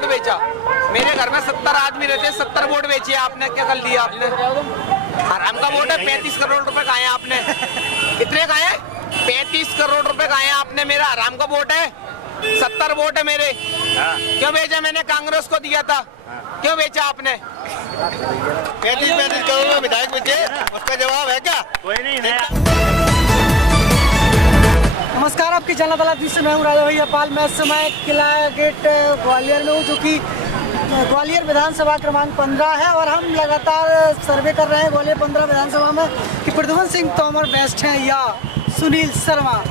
Vote बेचा। मेरे घर में 70 आदमी रहते, 70 वोट बेचे आपने। क्या कर लिया आपने? हराम का वोट है। 35 करोड़ रुपए खाए आपने। कितने खाए? 35 करोड़ रुपए खाए आपने। मेरा हराम का वोट है। 70 वोट है मेरे। क्यों बेचा? मैंने कांग्रेस को दिया था। क्यों बेचा आपने? 35 करोड़ में विधायक बेचे, उसका जवाब है क्या? कोई नहीं। नमस्कार, आपकी जनता दल दृश्य में हूँ राजा भैया पाल। मैं इस समय किला गेट ग्वालियर में हूँ, जो कि ग्वालियर विधानसभा क्रमांक 15 है और हम लगातार सर्वे कर रहे हैं ग्वालियर 15 विधानसभा में कि प्रद्युम्न सिंह तोमर बेस्ट हैं या सुनील शर्मा।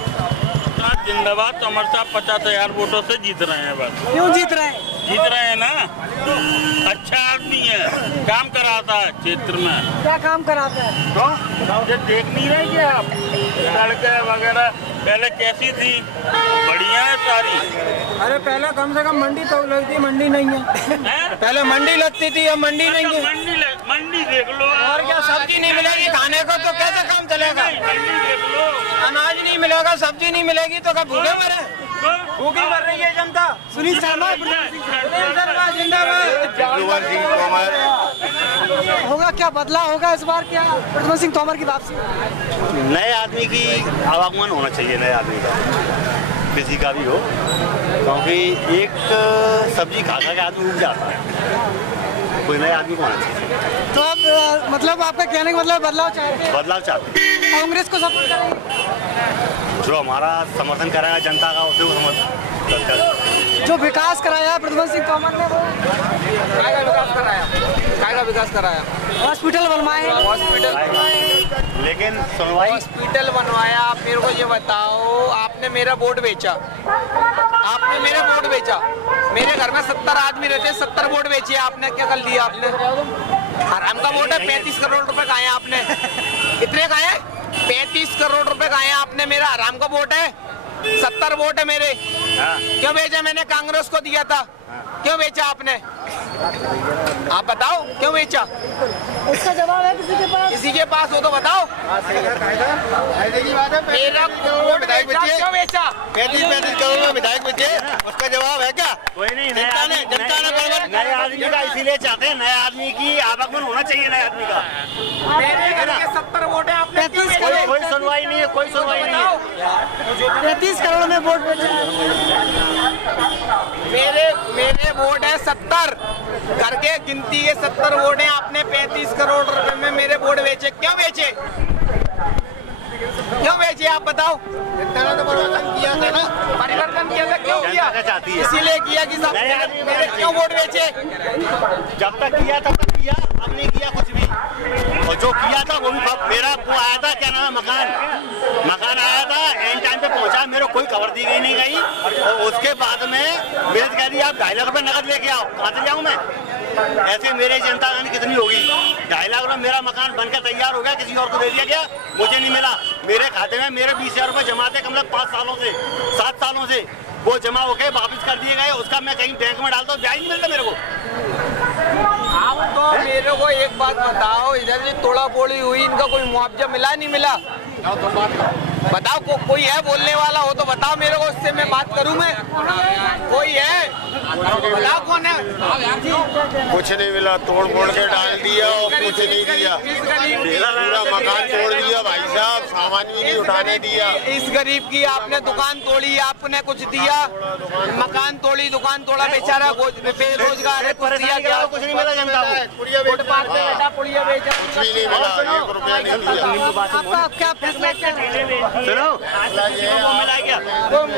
जिंदाबाद। तोमर साहब 50,000 वोटों से जीत रहे हैं। बस क्यों जीत रहे हैं? जीत रहे हैं ना, अच्छा आदमी है, काम कराता है क्षेत्र में। क्या काम कराता है? तो देख नहीं रहे क्या आप? सड़कें वगैरह पहले कैसी थी? बढ़िया है सारी। अरे पहले कम से कम मंडी तो लगती, मंडी नहीं है। पहले मंडी लगती थी, अब मंडी नहीं है। मंडी देख लो। और क्या? सब्जी नहीं मिलेगी खाने को तो कैसे काम चलेगा? मंडी देख लो। अनाज नहीं मिलेगा, सब्जी नहीं मिलेगी तो क्या भूखे मरे? भूखी मर रही है जनता। सुनील शर्मा जिंदाबाद। होगा क्या? बदलाव होगा इस बार क्या? प्रद्युम्न सिंह तोमर की वापसी? नए आदमी की आवागमन होना चाहिए, नए आदमी का, किसी का भी हो, क्योंकि एक सब्जी खा के आदमी उग जाता है। कोई नए आदमी को होना चाहिए। तो अब मतलब आपका कहने का मतलब बदलाव चाहते हैं? बदलाव चाहते हैं। कांग्रेस को सपोर्ट करेंगे? जो हमारा समर्थन कराया जनता का, उसे समर्थन। जो विकास कराया प्रद्युम्न सिंह तोमर ने, वो काय का विकास कराया? हॉस्पिटल बनवाए। लेकिन सुनवाई। हॉस्पिटल बनवाया। आप मेरे को ये बताओ, आपने मेरा वोट बेचा। आपने मेरा वोट बेचा। मेरे घर में 70 आदमी रहते, 70 वोट बेचे आपने। क्या कर लिया आपने? हराम का वोट है। 35 करोड़ रुपए खाए आपने। कितने खाए? 35 करोड़ रुपए खाए आपने। मेरा हराम का वोट है। 70 वोट है मेरे। क्यों बेचा? मैंने कांग्रेस को दिया था। क्यों बेचा आपने? आप बताओ, क्यों बेचा? इसका जवाब है किसी के पास? किसी के पास हो तो बताओ। मेरा वोट बेचा, क्यों बेचा? 35 करोड़ में विधायक बेचे, उसका जवाब है क्या? कोई नहीं। जनता ने नए आदमी का इसीलिए चाहते हैं, नए आदमी की आवागमन होना चाहिए, नए आदमी का। मेरे घर के 70 वोट है आपने। कोई सुनवाई नहीं है, कोई सुनवाई नहीं है। 35 करोड़ में वोट बेचा। मेरे वोट है 70। करके गिनती के 70 वोट है आपने। 35 करोड़ रुपए में मेरे वोट बेचे। क्यों बेचे? क्यों बेचे आप बताओ? तो परिवर्तन किया था ना। परिवर्तन किया था। क्यों किया? इसीलिए किया कि सब मेरे क्यों वोट बेचे? जब तक किया तब तक किया, अब नहीं किया कुछ भी। और जो किया था वो भी मेरा वो आया था, क्या नाम है, मकान आया था, एंड टाइम पे पहुंचा, मेरे को कोई खबर दी गई नहीं गई। और उसके बाद में मेरे कह दिया आप 2.5 लाख रुपए नकद लेके आओ। कहाँ से जाऊँ मैं? ऐसे मेरी जनता कितनी होगी? 2.5 लाख रुपए मेरा मकान बनकर तैयार हो गया, किसी और को दे दिया गया, मुझे नहीं मिला। मेरे खाते में मेरे 20,000 रुपए जमा थे कम से कम 5 सालों से, 7 सालों से। वो जमा होके वापिस कर दिए गए। उसका मैं कहीं बैंक में डालता हूँ, ब्याज नहीं मिलता मेरे को। आप तो मेरे को एक बात बताओ, इधर से तोड़ा फोड़ी हुई, इनका कोई मुआवजा मिला नहीं मिला? बताओ, कोई है बोलने वाला हो तो बताओ मेरे को, उससे मैं बात करूं। मैं कोई है? बताओ कौन है? कुछ नहीं मिला, तोड़ फोड़ के डाल दिया और कुछ नहीं दिया। पूरा मकान तोड़ दिया भाई साहब, सामान भी नहीं उठाने दिया। इस गरीब की आपने दुकान तोड़ी, आपने कुछ दिया? मकान तोड़ी, दुकान तोड़ा, बेचारा बेरोजगार है, कुछ दिया क्या? कुछ नहीं मिला जनता को। फुटपाथ पे बैठा पुड़िया बेचा, कुछ भी नहीं मिला, 1 रुपया नहीं दिया। आपका क्या फैसला? सुनो, मिला क्या?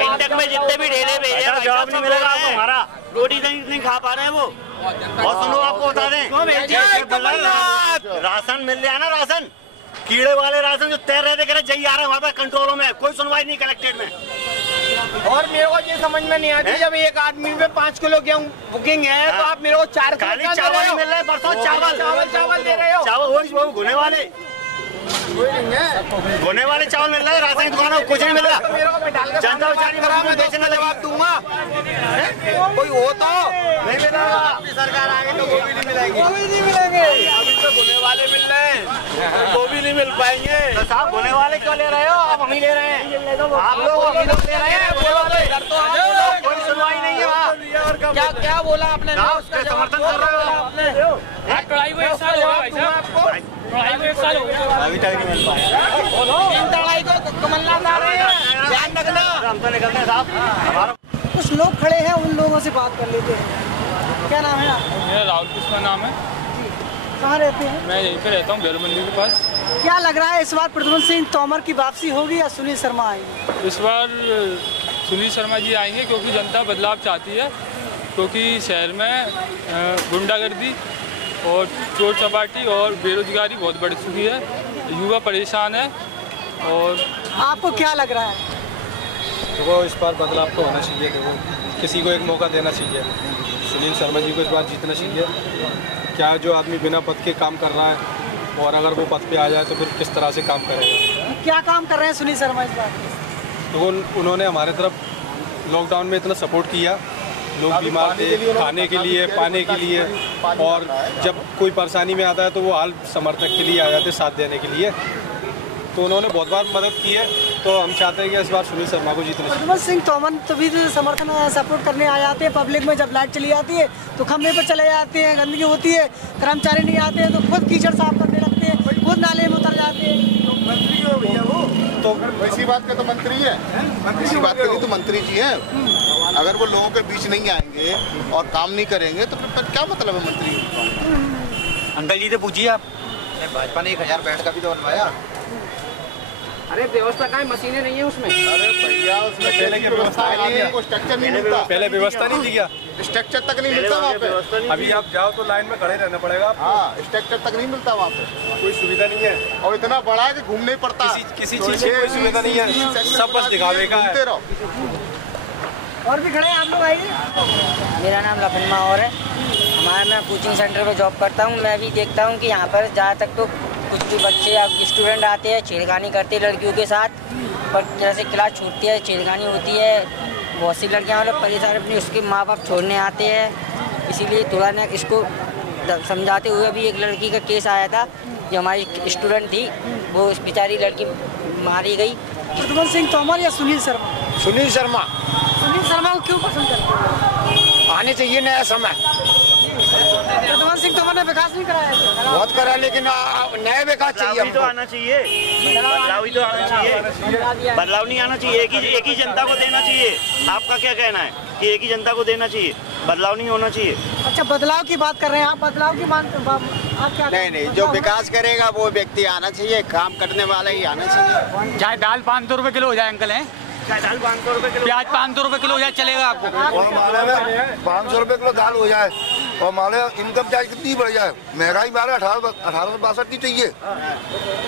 इंटक में जितने भी ढेले भेजे, जवाब नहीं मिलेगा आपको। हमारा रोटी नहीं खा पा रहे हैं वो। और सुनो, आपको बता दें, राशन मिल रहा है ना, राशन कीड़े वाले राशन जो तैर रहे थे, कह रहे जय आ रहा है वहाँ पे कंट्रोलों में, कोई सुनवाई नहीं कलेक्टेड में। और मेरे को ये समझ में नहीं आती, जब एक आदमी पे 5 किलो गेहूं बुकिंग है तो आप मेरे को 4 किलो चावल मिल रहा है। परसों चावल दे रहे हो? चावल वो घुने वाले चावल मिल रहा है, राशन की दुकानों को कुछ नहीं मिल रहा। जनता बेचारी मैं बेचने जवाब दूंगा। कोई हो तो नहीं मिला। आपकी सरकार आ गई तो वो भी नहीं मिलेगी। वो भी नहीं मिलेंगे। अभी तो घुने वाले मिल रहे हैं, वो भी नहीं मिल पाएंगे। तो साहब घुने वाले क्यों ले रहे हो? आप हम ही ले रहे हैं, आप लोग ले रहे हैं। सुनवाई नहीं है वहाँ। क्या क्या बोला आपने? उसका समर्थन कर रहा है आपने। लड़ाई को 1 साल हो गया भाई साहब, लड़ाई को 1 साल हो गया। अभी तक नहीं मिल पाया। इन लड़ाई को कमलनाथ आ रहे हैं, ध्यान रखना। हम तो निकलते हैं साहब। कुछ लोग खड़े हैं, उन लोगों से बात कर लेते हैं। क्या नाम है आपका? मेरा राहुल कृष्णा नाम है। कहाँ रहते हैं? मैं यहीं पे रहता हूँ, भैरव मंदिर के पास। क्या लग रहा है इस बार प्रद्युम्न सिंह तोमर की वापसी होगी या सुनील शर्मा आएंगे? इस बार सुनील शर्मा जी आएंगे क्योंकि जनता बदलाव चाहती है, क्योंकि शहर में गुंडागर्दी और चोर चपाटी और बेरोजगारी बहुत बढ़ चुकी है, युवा परेशान है। और आपको क्या लग रहा है? देखो इस बार बदलाव तो होना चाहिए, देखो किसी को एक मौका देना चाहिए। सुनील शर्मा जी को इस बार जीतना चाहिए। क्या जो आदमी बिना पद के काम कर रहा है और अगर वो पद पे आ जाए तो फिर किस तरह से काम करेगा? क्या काम कर रहे हैं सुनील शर्मा इस बार? तो उन्होंने हमारे तरफ लॉकडाउन में इतना सपोर्ट किया, लोग बीमार थे, खाने के लिए, पाने के लिए, और जब कोई परेशानी में आता है तो वो हाल समर्थक के लिए आ जाते, साथ देने के लिए। तो उन्होंने बहुत बार मदद की है, तो हम चाहते हैं कि इस बार सुनील शर्मा को जीतना चाहिए। प्रद्युम्न सिंह तोमर तो भी समर्थन सपोर्ट करने आ जाते हैं। पब्लिक में जब लाइट चली जाती है तो खंभे पर चले जाते हैं, गंदगी होती है, कर्मचारी नहीं आते हैं तो खुद कीचड़ साफ करने लगते हैं, खुद नाले में उतर जाते हैं। मंत्री हो भैया वो, तो इसी बात के तो मंत्री है, इसी बात के लिए तो मंत्री जी हैं। अगर वो लोगों के बीच नहीं आएंगे और काम नहीं करेंगे तो फिर क्या मतलब है मंत्री? अंकल जी से पूछिए आप, भाजपा ने 1000 बेड का भी तो बनवाया। अरे व्यवस्था का मशीनें नहीं है उसमें। अरे भैया उसमें पहले की व्यवस्था नहीं है, स्ट्रक्चर नहीं मिलता। पहले व्यवस्था नहीं थी क्या? स्ट्रक्चर तक नहीं मिलता वहाँ पे। अभी आप जाओ तो लाइन में खड़े रहना पड़ेगा। हाँ, स्ट्रक्चर तक नहीं मिलता वहाँ पे, कोई सुविधा नहीं है और इतना बड़ा है कि घूमने ही पड़ता। किसी चीज की कोई सुविधा नहीं है, सब बस दिखावे का है। और भी खड़े हैं आप लोग, आइए। मेरा नाम लखन माहौर है। मैं कोचिंग सेंटर में जॉब करता हूँ। मैं भी देखता हूँ कि यहाँ पर जहाँ तक तो कुछ भी बच्चे या स्टूडेंट आते हैं, छेड़खानी करते हैं लड़कियों के साथ, पर जैसे क्लास छूटती है, छेड़खानी होती है, बहुत सी लड़कियाँ मतलब परेशान अपनी उसके माँ बाप छोड़ने आते हैं। इसीलिए थोड़ा ना इसको समझाते हुए अभी एक लड़की का केस आया था, जो हमारी स्टूडेंट थी, वो उस बेचारी लड़की मारी गई। प्रद्युम्न सिंह तोमर या सुनील शर्मा? सुनील शर्मा सुनील शर्मा को क्यों पसंद करते हैं? आने चाहिए नया समय। प्रद्युम्न सिंह तोमर ने विकास नहीं कराया है? बहुत करा, लेकिन नया विकास चाहिए बदलाव तो आना चाहिए, बदलाव ही तो आना चाहिए। बदलाव नहीं आना चाहिए, एक ही जनता को देना चाहिए। आपका क्या कहना है कि एक ही जनता को देना चाहिए, बदलाव नहीं होना चाहिए? अच्छा, बदलाव की बात कर रहे हैं आप, बदलाव की आप क्या? नहीं, जो विकास करेगा वो व्यक्ति आना चाहिए, काम करने वाला ही आना चाहिए। चाहे दाल 500 रुपये किलो हो जाए अंकल, हैं दाल 500 रुपये किलो, प्याज 500 रुपये किलो हो जाए, चलेगा आपको? और माले में 500 रुपये किलो दाल हो जाए और माले इनकम टैक्स कितनी बढ़ जाए, महंगाई माले 1862 की चाहिए,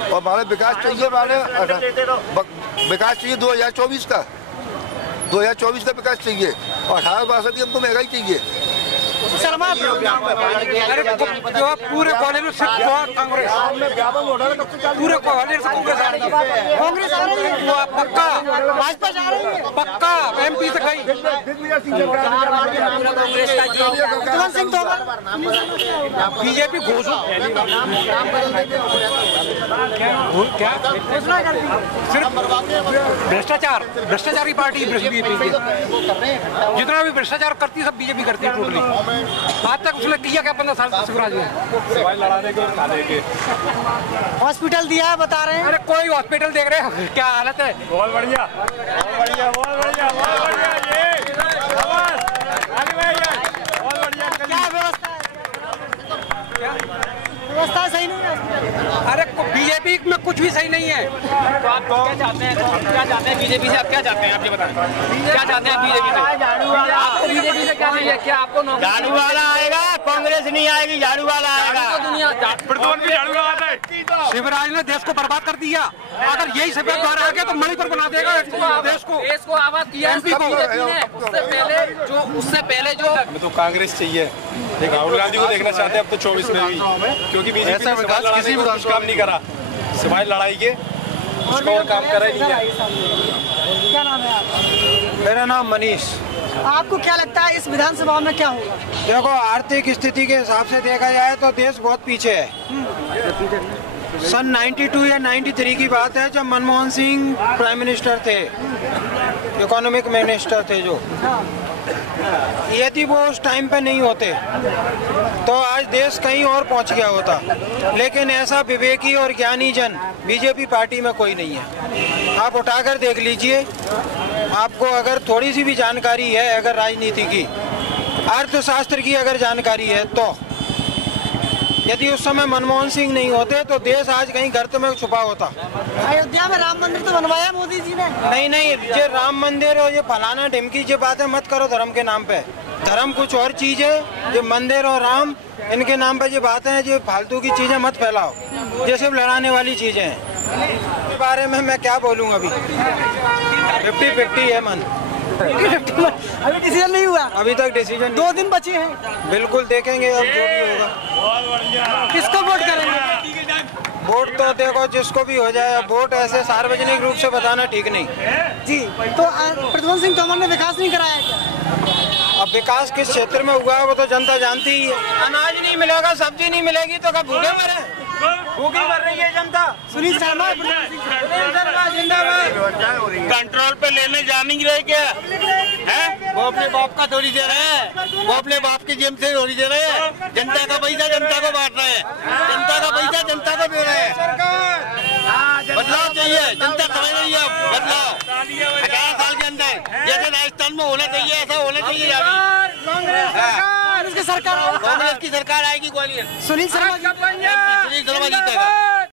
और माले विकास चाहिए, माले विकास चाहिए 2024 का 2024 का विकास चाहिए, और 1862 की हमको महंगाई चाहिए। शर्मा जो पूरे कॉलेज में सिर्फ कांग्रेस, पूरे कॉलेज से कांग्रेस आ रही है, वो पक्का भाजपा जा रही है, पक्का MP से कहीं। प्रद्युम्न सिंह तोमर बीजेपी घोषणा क्या घोषणा कर दी, सिर्फ भ्रष्टाचार की पार्टी बीजेपी, जितना भी भ्रष्टाचार करती है सब बीजेपी करती है टोटली। आज तक उसने किया क्या 15 साल शिवराज ने? सिवाय लड़ाने के और खाने के। हॉस्पिटल दिया है बता रहे हैं। अरे कोई हॉस्पिटल देख रहे हैं, क्या हालत है? बहुत बढ़िया, बहुत बढ़िया, बहुत बढ़िया, बहुत बढ़िया। ये बहुत बढ़िया। क्या व्यवस्था है? व्यवस्था सही नहीं है। अरे बीजेपी में कुछ भी सही नहीं है। तो आप क्या चाहते हैं? क्या चाहते हैं बीजेपी से? आप क्या चाहते हैं? आप ये बताएं, क्या चाहते हैं बीजेपी से? आपको बीजेपी से क्या चाहिए? क्या आपको नौकरी? झाड़ू वाला आएगा, कांग्रेस नहीं आएगी, झाड़ू वाला आएगा। दुनिया झाड़ू वाला है। शिवराज ने देश को बर्बाद कर दिया। अगर यही सफेद द्वारा आ गया तो मणिपुर बना देगा देश को आबाद किया बीजेपी ने। उससे पहले जो हमें तो कांग्रेस चाहिए, लेकिन राहुल गांधी को देखना चाहते हैं अब तो 24 में भी, क्योंकि बीजेपी ने विकास किसी भी कुछ काम नहीं करा, सिवाय लड़ाई के कुछ और काम करा ही नहीं है। क्या नाम है आपका? मेरा नाम मनीष। आपको क्या लगता है इस विधानसभा में क्या होगा? देखो, आर्थिक स्थिति के हिसाब से देखा जाए तो देश बहुत पीछे है। सन 92 या 93 की बात है, जब मनमोहन सिंह प्राइम मिनिस्टर थे, इकोनॉमिक मिनिस्टर थे जो, यदि वो उस टाइम पे नहीं होते तो आज देश कहीं और पहुंच गया होता, लेकिन ऐसा विवेकी और ज्ञानी जन बीजेपी पार्टी में कोई नहीं है। आप उठाकर देख लीजिए, आपको अगर थोड़ी सी भी जानकारी है, अगर राजनीति की, अर्थशास्त्र की अगर जानकारी है, तो यदि उस समय मनमोहन सिंह नहीं होते तो देश आज कहीं गर्त में छुपा होता। अयोध्या में राम मंदिर तो बनवाया मोदी जी ने। नहीं, ये राम मंदिर और ये फलाना ढिमकी ये बातें मत करो धर्म के नाम पे। धर्म कुछ और चीज है, ये मंदिर और राम इनके नाम पे ये बातें हैं, ये फालतू की चीजें मत फैलाओ, ये सब लड़ाने वाली चीजें हैं। इस बारे में मैं क्या बोलूँ, अभी 50-50 है मन। अभी डिसीजन नहीं हुआ? अभी तक डिसीजन 2 दिन बचे हैं। बिल्कुल देखेंगे अब जो भी होगा। किसको वोट करेंगे? वोट तो देखो जिसको भी हो जाए, वोट ऐसे सार्वजनिक रूप से बताना ठीक नहीं जी। तो प्रद्युम्न सिंह तोमर ने विकास नहीं कराया क्या? अब विकास किस क्षेत्र में हुआ है वो तो जनता जानती ही है। अनाज नहीं मिलेगा, सब्जी नहीं मिलेगी तो क्या भूखे मरे? भूखी मर रही है जनता। सुनील शर्मा जिंदाबाद। कंट्रोल पे लेने जा नहीं रहे क्या है? वो अपने बाप का थोड़ी दे रहे हैं, वो अपने बाप की जेब से थोड़ी दे रहे हैं। जनता का पैसा जनता को बांट रहे हैं, जनता का पैसा जनता को दे रहे हैं। बदलाव चाहिए, जनता समझ रही है बदलाव। 18 साल के अंदर जैसे राजस्थान में होना चाहिए ऐसा होना चाहिए। कांग्रेस की सरकार आएगी ग्वालियर। सुनील शर्मा जीतेगा।